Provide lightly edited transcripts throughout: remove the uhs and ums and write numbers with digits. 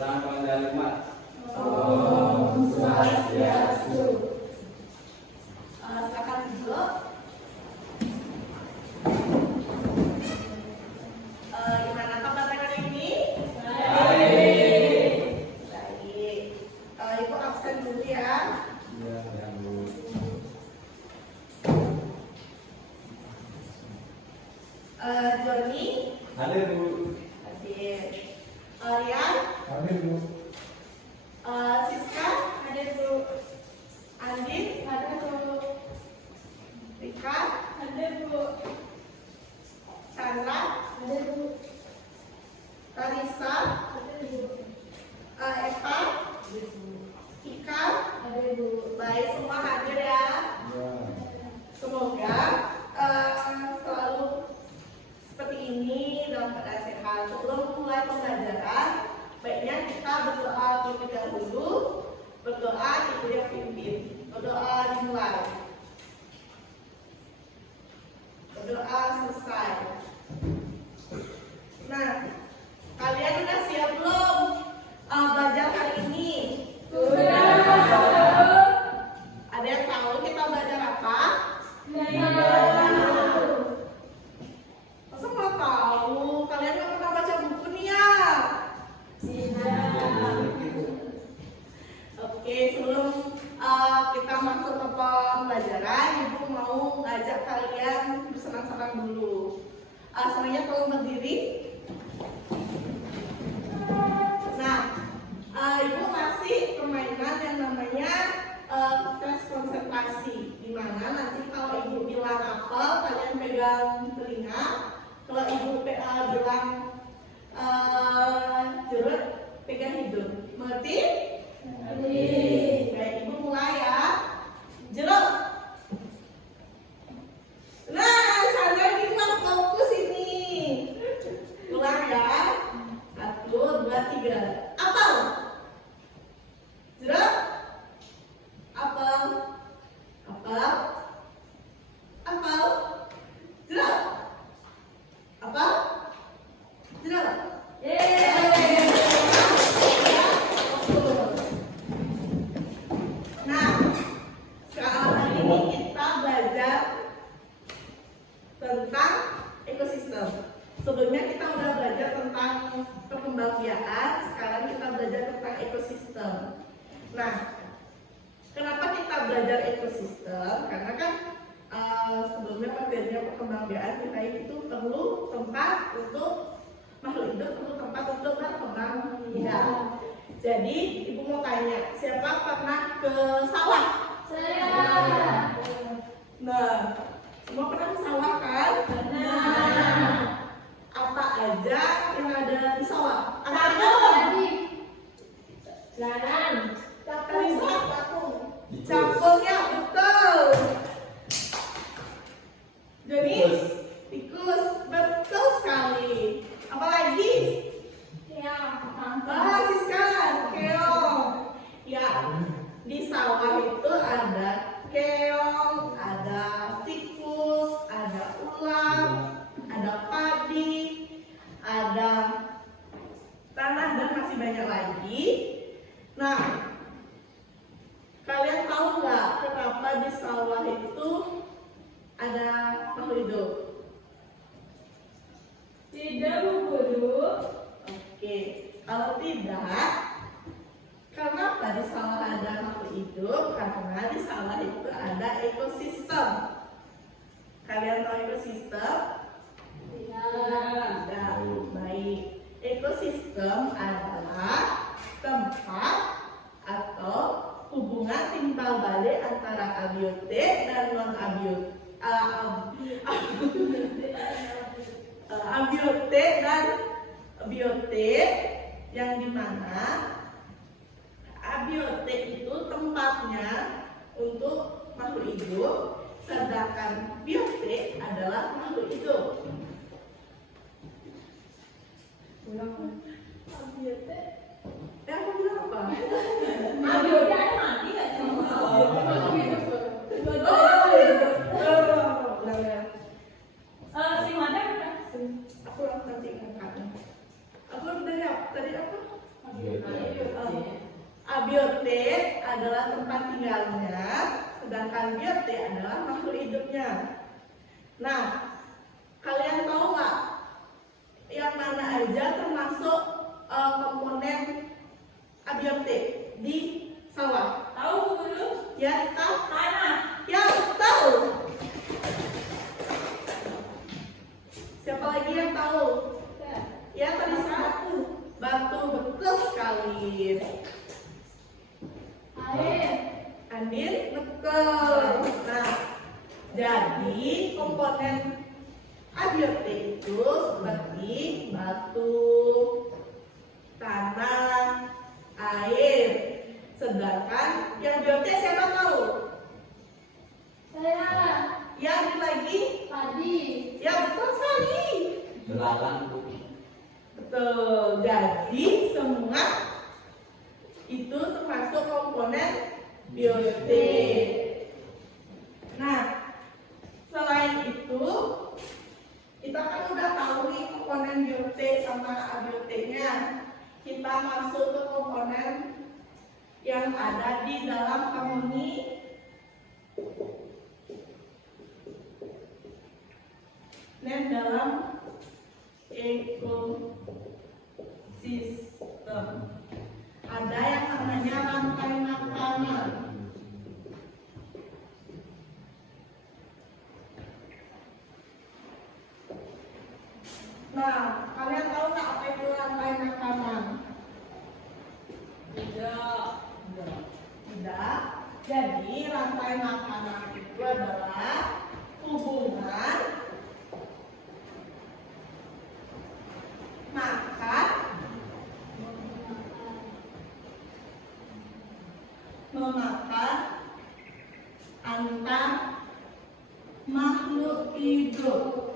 Ulang kalimat. Om Swastiastu. Silakan dulu. Gimana kabar hari ini? Baik. Baik. Ibu absen dulu ya. Ya, Bu. Joni. Hadir, Bu. Hadir. Rian. Hadir, Bu. Siska. Hadir Bu. Andin. Hadir Bu. Rika. Hadir Bu. Chandra. Hadir Bu. Tarisa. Hadir Bu. Eva. Ika. Hadir Bu. Baik, semua hadir ya. Ya. Semoga selalu seperti ini dalam keadaan sehat. Sebelum mulai pembelajaran, baiknya kita berdoa terlebih dahulu. Berdoa ibu yang pimpin. Berdoa dimulai. Berdoa selesai. Nah, kalian udah siap belum belajar hari ini? Sudah. Ada yang tahu kita belajar apa? Masa nggak tahu? Kalian nggak pernah baca buku nih ya? Oke, sebelum kita masuk ke pembelajaran, Ibu mau ngajak kalian bersenang-senang dulu. Semuanya tolong berdiri. Nah, Ibu ngasih permainan yang namanya tes konsentrasi, di mana nanti kalau Ibu bilang apel, kalian pegang telinga. Kalau Ibu bilang jeruk, pegang hidung. Mengerti? Baik, Ibu mulai ya. Jeruk. Nah, Chandra ini kurang fokus ini. Ulang ya. 1, 2, 3. Apel. Jeruk. Apel. Apel. Apel. Jeruk. Apel. Jeruk. Nah, sekarang ini kita belajar tentang ekosistem. Sebelumnya kita udah belajar tentang perkembangbiakan, sekarang kita belajar tentang ekosistem. Nah, kenapa kita belajar ekosistem? Karena kan sebelumnya materinya perkembangbiakan kita itu perlu tempat untuk makhluk hidup, perlu tempat untuk berkembang biak. Jadi Ibu mau tanya, siapa pernah ke sawah? Saya. Nah, semua pernah ke sawah kan? Benar. Apa aja yang ada di sawah? Jalan. Capung ya, betul. Jadi tikus, betul sekali. Apalagi? Siska, keong. Ya, di sawah itu ada keong, ada tikus, ada ulat, ada padi, ada tanah dan masih banyak lagi. Nah, kalian tahu nggak kenapa di sawah itu ada makhluk hidup? Tidak, Bu Guru. Oke, kalau tidak, kenapa di sawah ada makhluk hidup? Karena di sawah itu ada ekosistem. Kalian tahu ekosistem? Tidak. Baik. Ekosistem adalah tempat atau hubungan timbal balik antara abiotik dan non abiotik. Abiotik dan biotik, yang dimana abiotik itu tempatnya untuk makhluk hidup, sedangkan biotik adalah makhluk hidup. Abiotik. Aku bilang apa? Abiotik ada mati nggak sih? Si Mada udah. Aku nanti angkatnya. Aku dari apa? Tadi apa? tinggalnya, sedangkan biote adalah makhluk hidupnya. Nah, kalian tahu nggak yang mana aja termasuk komponen abiotik di sawah? Tahu guru? Ya, tahu? Tanah. Ya, tahu. Siapa lagi yang tahu? Ya, tadi satu. Batu, betul sekali. Air. Ambil, betul. Nah, jadi komponen abiotik itu seperti batu, tanah, air. Sedangkan yang biotik siapa tahu? Saya. Yang lagi? Padi. Ya, betul sekali. Belalang Bu. Betul. Jadi semua itu termasuk komponen biotik. Nah, selain itu kita kan udah tahu nih komponen biotik sama abiotiknya. Kita masuk ke komponen yang ada di dalam harmoni dan dalam ekosistem. Ada yang namanya rantai makanan. Nah, kalian tahu nggak apa itu rantai makanan? Tidak. Tidak. Jadi rantai makanan itu adalah hubungan makan, memakan antar makhluk hidup.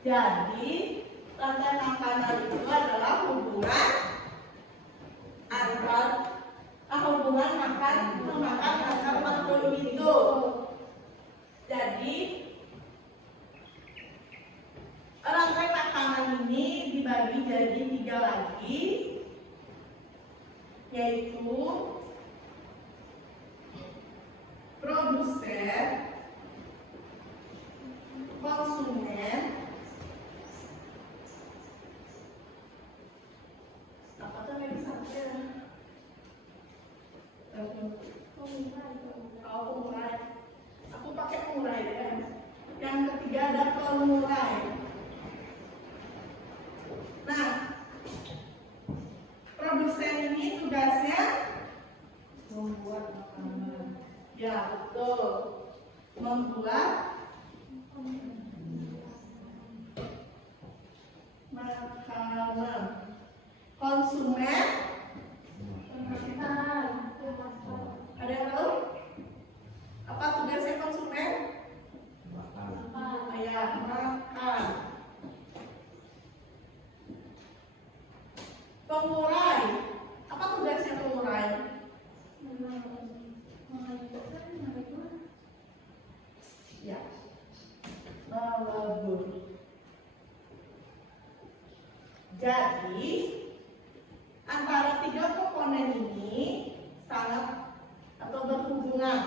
Jadi rantai makanan itu adalah hubungan makan memakan antar makhluk hidup. Jadi rantai makanan ini dibagi jadi 3 lagi, yaitu produsen, konsumen, apa tuh lagi satunya? Pengurai. Aku pakai pengurai ya. Yang ketiga ada pengurai. Nah, produsen ini tugasnya membuat makanan. Ya, betul. Membuat makanan. Konsumen, ada yang tahu? Apa tugasnya konsumen? Makan. Ya, makan. Pengurai, apa tugasnya pengurai? Ya, melebur. Jadi antara 3 komponen ini sangat atau berhubungan.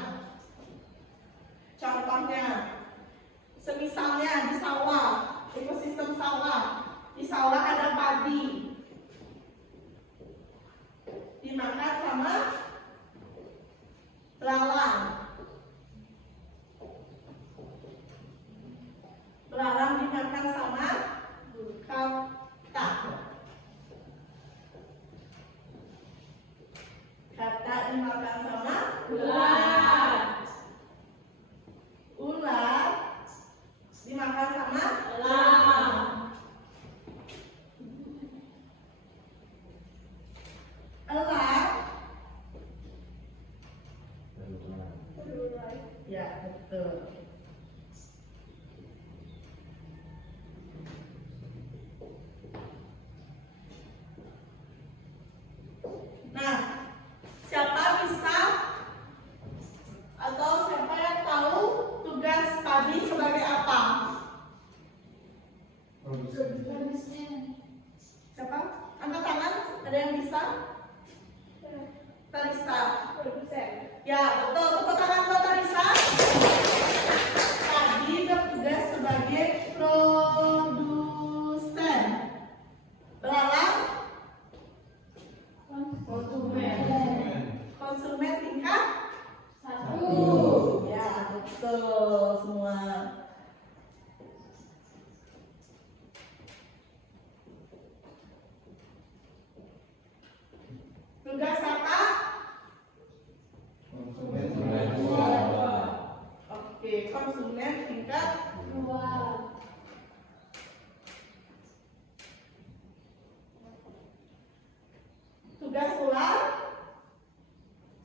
Contohnya, semisalnya di sawah, ekosistem sawah, di sawah ada padi, dimakan sama belalang. Belalang dimakan sama katak. Katak dimakan sama Ular. ular dimakan sama Elang. elang. Ya, betul. Nah, siapa bisa atau siapa yang tahu tugas padi sebagai apa? Siapa? Angkat tangan. Ada yang bisa? Tarisa. Produsen. Ya, betul. Tepuk tangan buat Anissa. Tadi bertugas sebagai produsen. Belalang konsumen tingkat 1. ya, betul semua. Tugas apa? Oke, konsumen tingkat 2. tugas ulang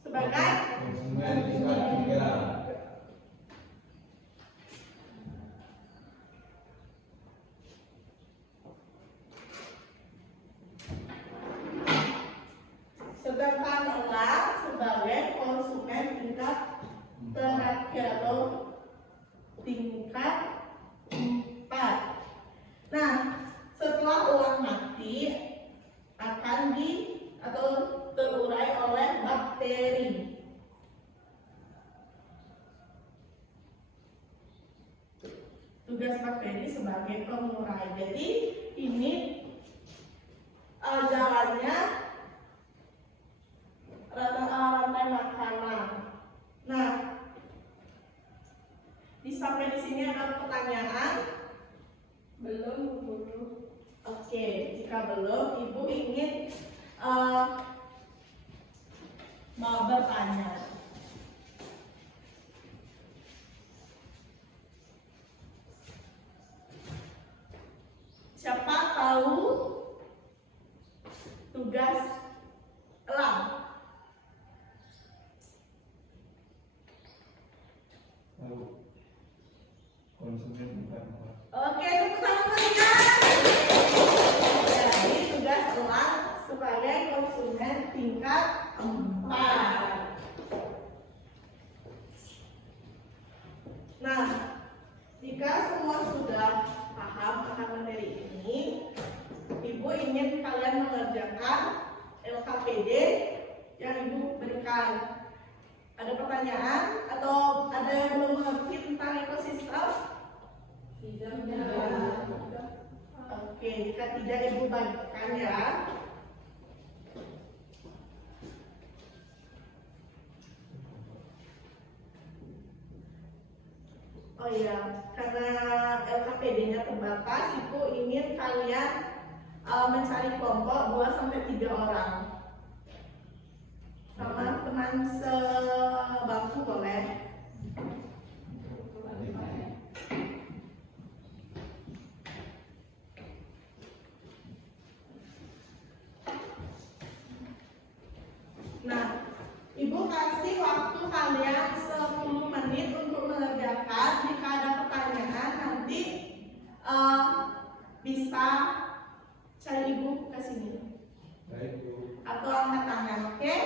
sebagai sedangkan ulang sebagai konsumen tingkat terakhir atau tingkat 4. Nah, setelah ulang mati akan atau terurai oleh bakteri. Tugas bakteri sebagai pengurai. Jadi ini jalannya rantai makanan. Nah, sampai di sini ada pertanyaan? Belum. Oke, jika belum, Ibu ingin mau bertanya. Siapa tahu tugas elang? Konsumen tingkat 4. Oke, tepuk tangan berikan. Jadi tugas elang sebagai konsumen tingkat 4. Nah, jika semua sudah paham akan materi ini, Ibu ingin kalian mengerjakan LKPD yang Ibu berikan. Ada pertanyaan atau ada yang belum mengerti tentang ekosistem? Tidak. Oke, jika tidak Ibu bagikan ya. Oh iya, karena LKPD-nya terbatas, Ibu ingin kalian mencari kelompok 2-3 orang. Sama teman sebangku boleh. Nah, Ibu kasih waktu kalian 10 menit untuk mengerjakan. Jika ada pertanyaan nanti bisa cari Ibu ke sini. Baik, Bu. Atau angkat tangan, oke?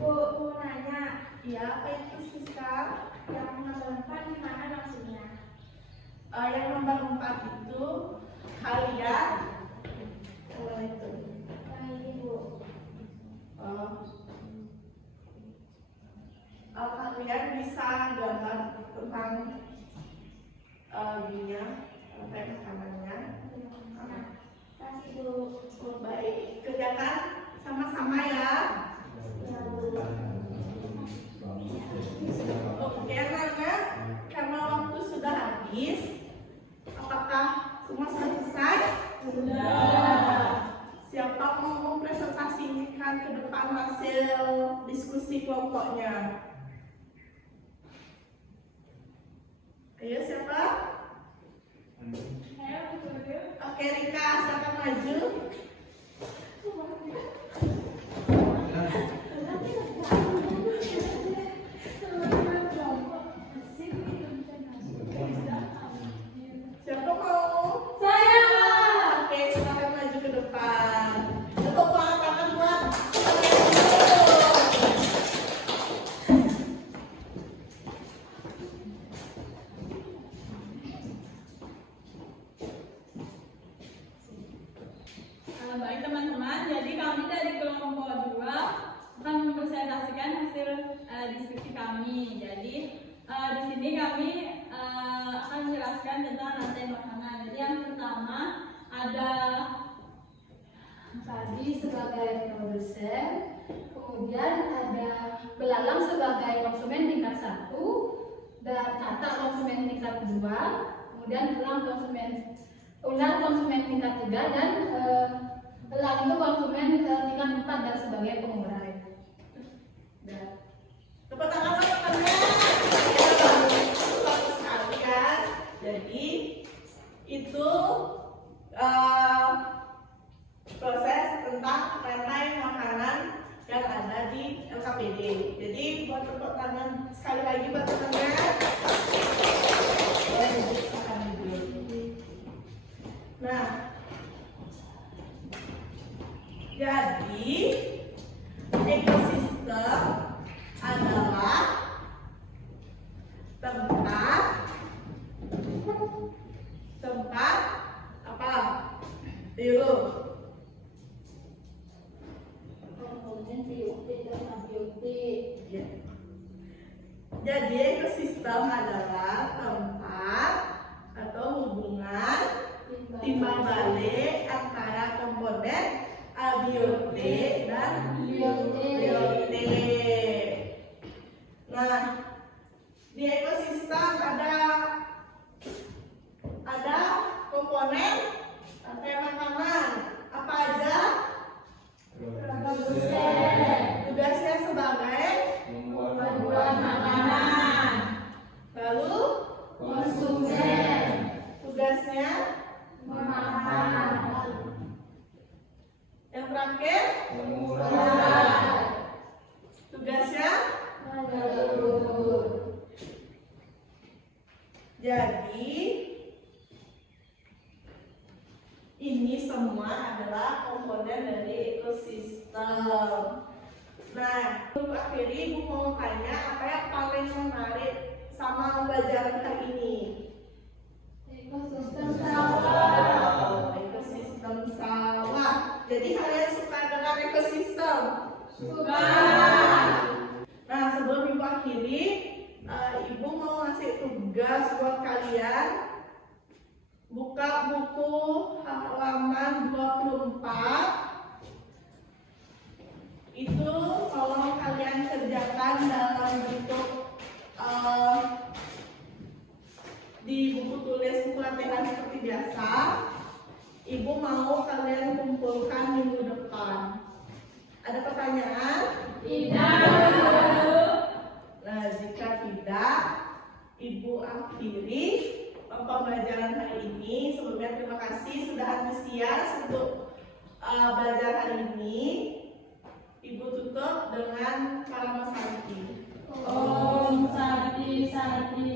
Bu, mau nanya, Ya, apa itu Siska? yang nomor 4 gimana maksudnya? Yang nomor 4 itu kalian mana itu? Yang ini, Bu. Kalian bisa gambar tentang dunia rantai makanannya. Kasih, Bu. Baik, kerjakan sama-sama ya. Oke, anak-anak, karena waktu sudah habis, apakah semua sudah selesai? Sudah. Siapa mau mempresentasikan ke depan hasil diskusi kelompoknya? Ayo, siapa? Oke, Rika, silakan maju. Siapa mau? Saya. Oke, silakan maju ke depan. Tepuk tangan buat. Baik teman-teman, jadi kami dari kelompok 2 akan mempresentasikan hasil diskusi kami. Jadi di sini kami akan menjelaskan tentang rantai makanan. Jadi yang pertama ada tadi sebagai produsen, kemudian ada belalang sebagai konsumen tingkat 1, dan Tata konsumen tingkat 2, kemudian ular konsumen tingkat 3, dan elang itu konsumen tingkat 4 dan sebagai pengurai. Tepuk tangan teman-teman. Bagus sekali kan? Jadi itu proses tentang rantai makanan yang ada di LKPD. Jadi buat tepuk tangan sekali lagi buat teman-teman. Nah, jadi ekosistem adalah tempat apa? Biru. Komponen biotik dan abiotik. Ya. Jadi ekosistem adalah tempat atau hubungan timbal balik antara komponen abiotik dan biotik. Nah, di ekosistem ada komponen rantai makanan. Apa aja? Tugasnya sebagai membuat makanan. Lalu Konsumen tugasnya memakan. yang terakhir mengurai. tugasnya. Menelur. Jadi ini semua adalah komponen dari ekosistem. Nah, untuk akhiri Ibu mau tanya apa yang paling menarik sama pelajaran hari ini? Ekosistem sawah. Ekosistem sawah. Jadi kalian suka dengan ekosistem? Suka. Nah, sebelum Ibu akhiri, Ibu mau ngasih tugas buat kalian. Buka buku halaman 24. Itu kalau kalian kerjakan dalam bentuk di buku tulis buku latihan seperti biasa, Ibu mau kalian kumpulkan minggu depan. Ada pertanyaan? Tidak. Nah, jika tidak, Ibu akhiri pembelajaran hari ini. Sebelumnya terima kasih sudah antusias untuk belajar hari ini. Ibu tutup dengan kalimat Santi. Om Santi Santi